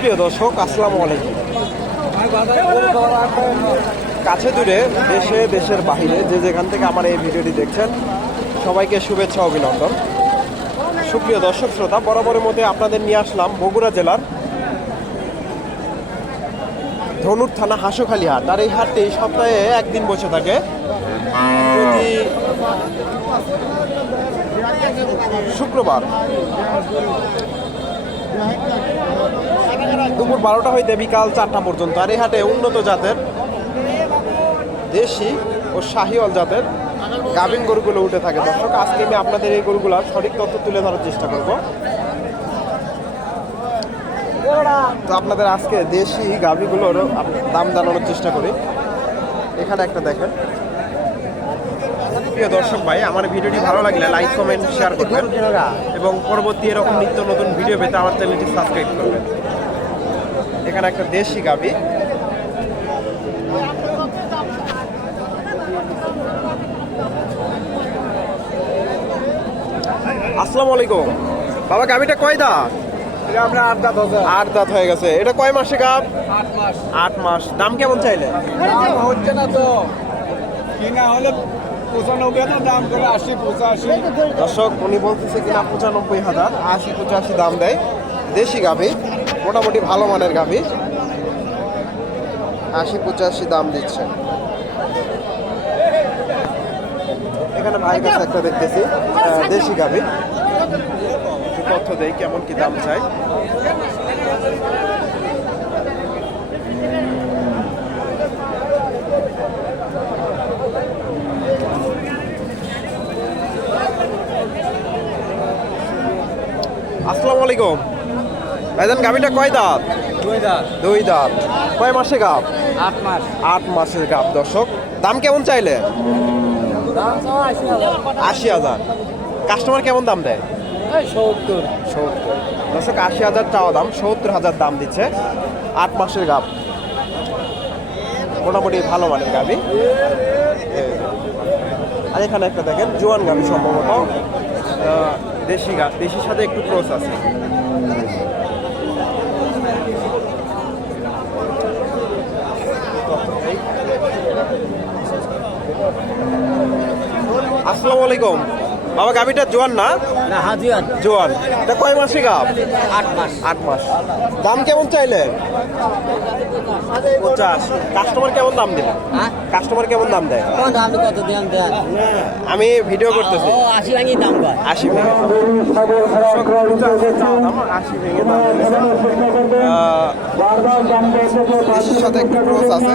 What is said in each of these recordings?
সুপ্রিয় দর্শক, আসসালামু আলাইকুম। কাছে দূরে দেশে, দেশের বাহিরে যে যেখান থেকে আমার এই ভিডিওটি দেখছেন, সবাইকে শুভেচ্ছা, অভিনন্দন। সুপ্রিয় দর্শক, শ্রোতা, বরাবরের মধ্যে আপনাদের নিয়ে আসলাম বগুড়া জেলার ধনুর থানা হাঁসখালি হাট। আর এই হাটটি সপ্তাহে একদিন বসে থাকে। প্রতি শুক্রবার। দুপুর বারোটা হইতে বিকাল চারটা পর্যন্ত। আর এই হাটে উন্নত জাতের দেশি ও শাহিওয়াল জাতের গাভিন গরুগুলো উঠে থাকে। দর্শক আজকে আমি আপনাদের এই গরুগুলার সঠিক তথ্য তুলে ধরার চেষ্টা করব। তো আপনাদের আজকে দেশি গাভিগুলোর দাম জানানোর চেষ্টা করি। এখানে একটা দেখেন। প্রিয় দর্শক ভাই আমার ভিডিওটি ভালো লাগলে লাইক কমেন্ট শেয়ার করবেন। এবং পরবর্তী এরকম নিত্য নতুন ভিডিও পেতে আমার চ্যানেলটি সাবস্ক্রাইব করবেন। এখানে একটা দেশি গাবি। আসসালামু আলাইকুম। বাবা গাবিটা কয় দাঁত? আট দাঁত হয়ে গেছে। এটা কয় মাসে গাব? আট মাস। দাম কেমন চাইলে? হচ্ছে না তো। কিনা হলে দর্শক উনি বলতেছে কিনা পঁচানব্বই হাজার আশি পঁচাশি দাম দেয়। দেশি গাভি মোটামুটি ভালো মানের গাভি। আশি পঁচাশি দাম দিচ্ছে। এখানে ভাইয়ের কাছে একটা দেখতেছি দেশি গাভি। তথ্য দেই কেমন কি দাম চাই। আসসালামু আলাইকুম। ভাইজান গাভিটা কয় দাঁত? দুই দাঁত। দুই দাঁত। কয় মাসে গাভ? আট মাস। আট মাসের গাভ দর্শক। দাম কেমন চাইলে? আশি হাজার। কাস্টমার কেমন দাম দেয়? সত্তর। সত্তর। দর্শক আশি হাজার চাওয়া দাম সত্তর হাজার দাম দিচ্ছে। আট মাসের গাভ। মোটামুটি ভালো মানের গাভি। আর এখানে একটা দেখেন জোয়ান গাভি সম্ভবত। দেশি গা দেশির সাথে একটু ক্রস আছে। আসসালামু আলাইকুম। বাবা গাভিটা জোয়ান না? না হাজিয়ার জোয়ান। এটা কয় মাসে গাভ? আট মাস। আট মাস। দাম কেমন চাইলে পঞ্চাশ। কাস্টমার কেমন দাম দিল হ্যাঁ? কাস্টমার কেমন দাম দেয়? কোন দাম কত দিলাম দেন? আমি ভিডিও করতেছি। আশি ভাঙি দাম আশি ভেঙে। আশি ভেঙে দাম সাথে একটু ক্রস আছে।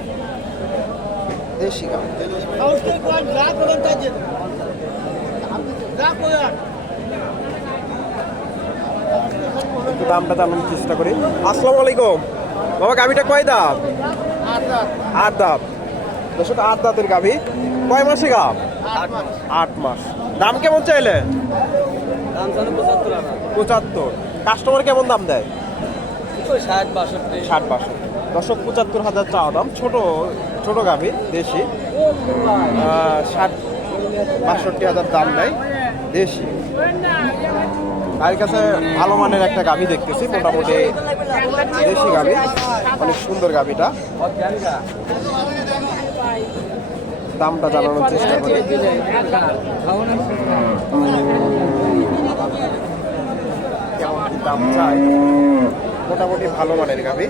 যা করুন একটু দামটা জানানোর চেষ্টা করি। আসসালামু আলাইকুম। বাবা গাভিটা কয় দাঁত? আট দাঁত। দর্শক আট দাঁতের গাভি। কয় মাসে গাভ আট মাস। দাম কেমন চাইলে? পঁচাত্তর। কাস্টমার কেমন দাম দেয়? ষাট বাষট্টি। ষাট বাষট্টি। দর্শক পঁচাত্তর হাজার চাওয়া দাম। ছোট ছোট গাভি দেশি ষাট, বাষট্টি হাজার দাম দেয়, দেশি। তার কাছে ভালো মানের একটা গাভি দেখতেছি, মোটামুটি দেশি গাভি অনেক সুন্দর গাভিটা দামটা জানানোর চেষ্টা করি। মোটামুটি ভালো মানের গাভি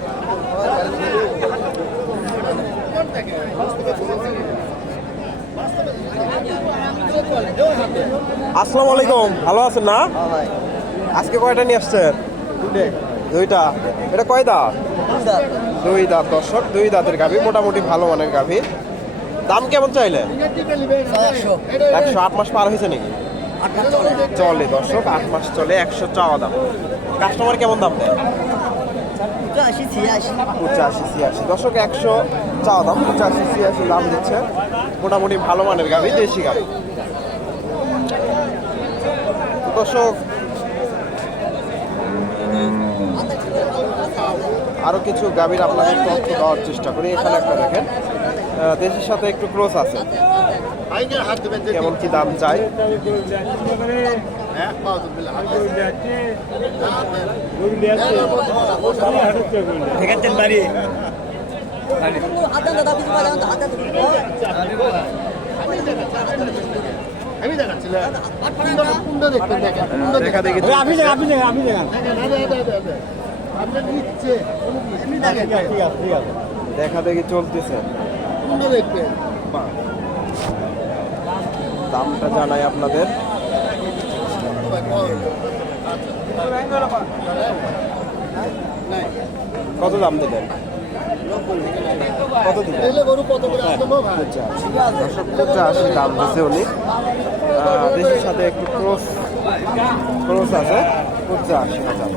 আসসালামু আলাইকুম। ভালো আছেন না? আজকে কয়টা নিয়ে আসছেন? দুইটা। এটা কয় দাঁত? দুই দাঁত দর্শক দুই দাঁতের গাভি মোটামুটি ভালো মানের গাভি। দাম কেমন চাইলে একশো আট মাস পার হয়েছে নাকি? চলে দর্শক আট মাস চলে একশো চাওয়া দাম। কাস্টমার কেমন দাম দেয়? পঁচাশি ছিয়াশি। পঁচাশি ছিয়াশি। দশক একশো চাওয়া দাম পঁচাশি ছিয়াশি দাম দিচ্ছে। মোটামুটি ভালো মানের গাভি দেশি গাভি। দর্শক আরও কিছু গাভীর আপনাদের তথ্য দেওয়ার চেষ্টা করি। এখানে একটা দেখেন। দেশের সাথে একটু ক্রস আছে। কেমন কি দাম চাই? বাড়ি। আমি দেখাচ্ছিলাম দেখা দেখি আপনি দেখেন আপনি দেখেন আপনি দেখেন আপনার নিচ্ছে ঠিক আছে ঠিক আছে ঠিক আছে দেখা দেখি চলতেছে দামটা জানাই আপনাদের। কত দাম দিলেন? কত দর্শক পঁচাশি দাম দিচ্ছে উনি। দেশের সাথে একটু ক্রস ক্রস আছে। পঁচাশি হাজার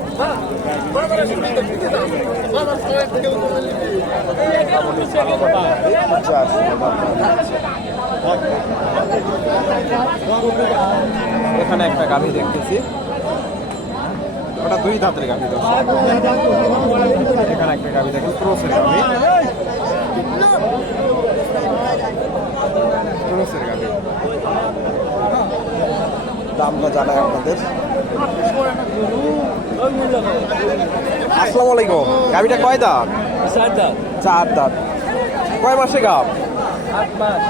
এখানে একটা গাভি দেখতেছি। ওটা দুই দাঁতের গাভি দর্শক এখানে একটা গাভি দেখেন ক্রসের গাভি। ক্রসের গাভি। দামটা জানাই আপনাদের। আসসালামু আলাইকুম। গাভিটা কয় দাঁত। চার দাঁত। কয় মাসে গাব? আট মাস।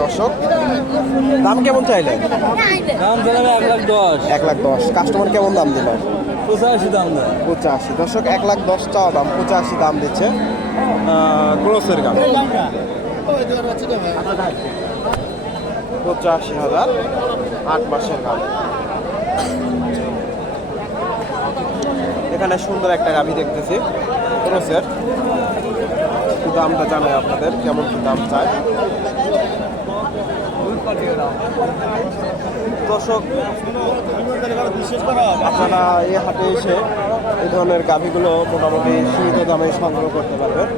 দশক। দাম কেমন চাইলেন? দাম জানাবে এক লাখ দশ। এক লাখ দশ। কাস্টমার কেমন দাম দিল? পঁচাশি দাম দেয়। পঁচাশি। দশক এক লাখ দশ চাওয়া দাম পঁচাশি দাম দিচ্ছে। ক্রোসের গান। পঁচাশি হাজার আট মাসের গান। এখানে সুন্দর একটা গাভি দেখতেছি ক্রোসের। একটু দামটা জানাই আপনাদের, কেমন কি দাম চায়? আপনারা এই হাটে এসে এই ধরনের গাভিগুলো মোটামুটি সীমিত দামে সংগ্রহ করতে পারবেন।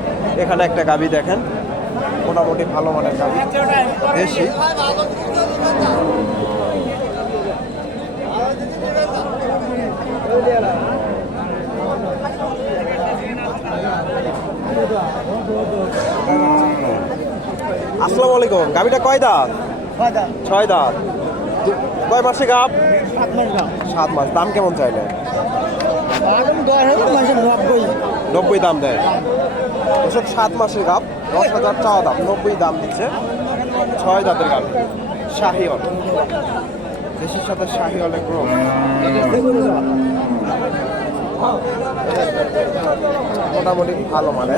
এখানে একটা গাভি দেখেন, মোটামুটি ভালো মানের গাভি, দেশি আসসালামু আলাইকুম। গাভিটা কয় দাঁত? ছয় দাঁত। কয় মাসে গাভ সাত মাস দাম কেমন চাইলে নব্বই। দাম দেয়। ওসব সাত মাসের গাভ দশ হাজার চাওয়া দাম। নব্বই দাম দিচ্ছে ছয় দাঁতের গাভ শাহি হল দেশের সাথে শাহি হলে গ্রো মোটামুটি ভালো মানে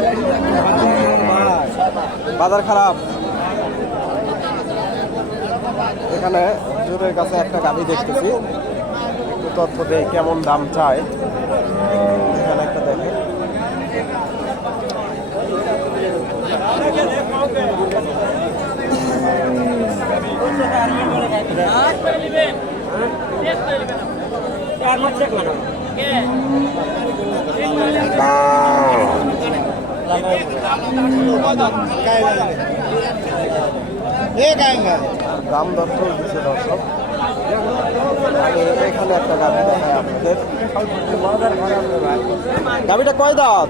বাজার খারাপ? এখানে জোরের কাছে একটা গাড়ি দেখতেছি। তথ্য দেই কেমন দাম চায়। এখানে একটা দেখে দাম দর চলতেছে দর্শক। আমি এখানে একটা আপনাদের। গাড়িটা কয় দাঁত?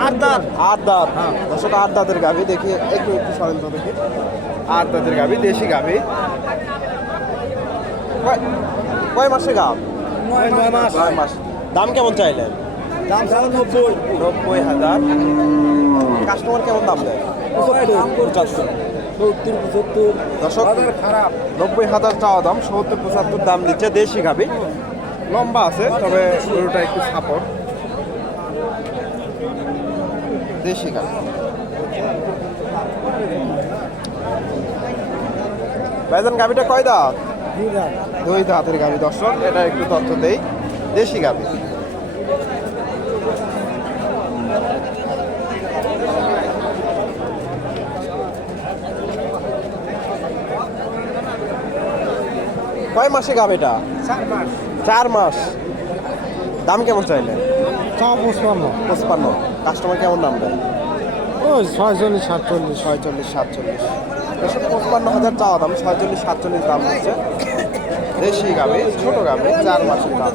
আট দাঁত। আট দাঁত। দর্শক আট দাঁতের গাভি দেখি একটু একটু সরেন তো দেখি। আট দাঁতের গাভি দেশি গাভি কয়- কয় মাসে গাভ নয় মাস। দাম কেমন চাইলেন? দাম ছাড়া নব্বই। নব্বই হাজার। কাস্টমার কেমন দাম দেয়? পঁচাত্তর। সত্তর পঁচাত্তর দর্শক খারাপ। নব্বই হাজার চাওয়া দাম সত্তর পঁচাত্তর দাম দিচ্ছে দেশি গাবি লম্বা আছে তবে গরুটা একটু সাপড় দেশি গাবি ভাইজান গাবিটা কয় দাঁত? দুই দাঁতের গাবি দর্শক এটা একটু তথ্য দেই। দেশি গাবি কয় মাসে গাবিটা চার মাস। চার মাস। দাম কেমন চাইলেন পঁচপান্ন। পঁচপান্ন। কাস্টমার কেমন দাম দেয়? ওই ছয়চল্লিশ সাতচল্লিশ। ছয়চল্লিশ সাতচল্লিশ। এসব পঁচপান্ন হাজার চাওয়া দাম ছয়চল্লিশ সাতচল্লিশ দাম হচ্ছে। দেশি গাবে ছোট গাবে চার মাসের দাম।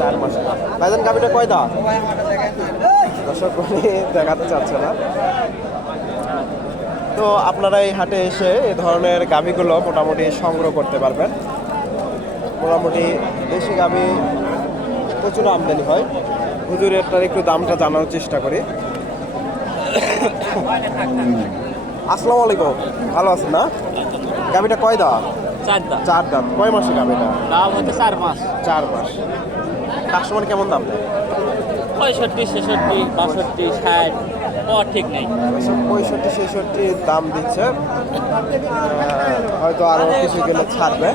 চার মাসের দাম। ভাইজান গাবিটা কয় দাম দর্শক দেখাতে চাচ্ছে না। তো আপনারা এই হাটে এসে এই ধরনের গাভিগুলো মোটামুটি সংগ্রহ করতে পারবেন। মোটামুটি দেশি গাভি প্রচুর আমদানি হয়। হুজুরেরটার একটু দামটা জানার চেষ্টা করি। আসসালামু আলাইকুম। ভালো আছেন না? গাভিটা কয় দাঁত? চার দাম চার দাঁত। কয় মাসে গাভিটা? দাম হচ্ছে চার মাস। চার মাস। কাস্টমার কেমন দাম দেয়? পঁয়ষট্টি ছেষট্টি বাষট্টি ষাট। ঠিক নেই। পঁয়ষট্টি ছেষট্টি দাম দিচ্ছে। হয়তো আরও কিছু গেলে ছাড়বে।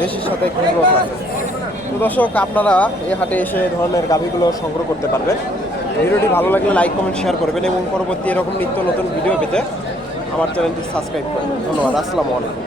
দেশের সাথে একটু গ্রোথ আছে। তো দর্শক আপনারা এই হাটে এসে এই ধরনের গাভিগুলো সংগ্রহ করতে পারবেন ভিডিওটি ভালো লাগলে লাইক কমেন্ট শেয়ার করবেন এবং পরবর্তী এরকম নিত্য নতুন ভিডিও পেতে আমার চ্যানেলটি সাবস্ক্রাইব করবেন। ধন্যবাদ। আসসালামু আলাইকুম।